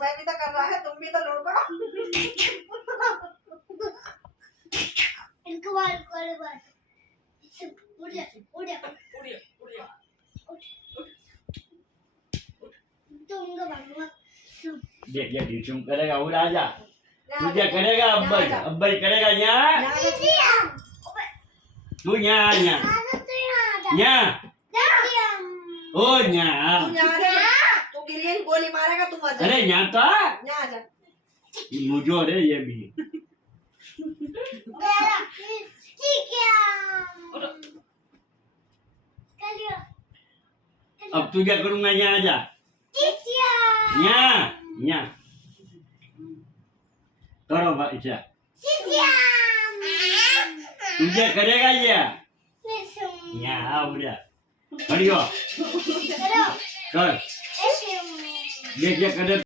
मैं भी तो कर रहा है, तुम भी तो लोड़ पड़ो। इनको बार उड़ जा तुमको बनूंगा ये चुम करेगा वो राजा तुझे करेगा अब्बई करेगा यहाँ तू यहाँ यहाँ ओ यहाँ तू गिरियन गोली मारेगा तू मर अरे यहाँ तो यहाँ जा। मुझे रे ये भी अब तू क्या करूँगा यहाँ आजा यहाँ यहाँ करो भाई तुझे करेगा ये यहाँ आओ जा खड़ी हो कर देखिए करे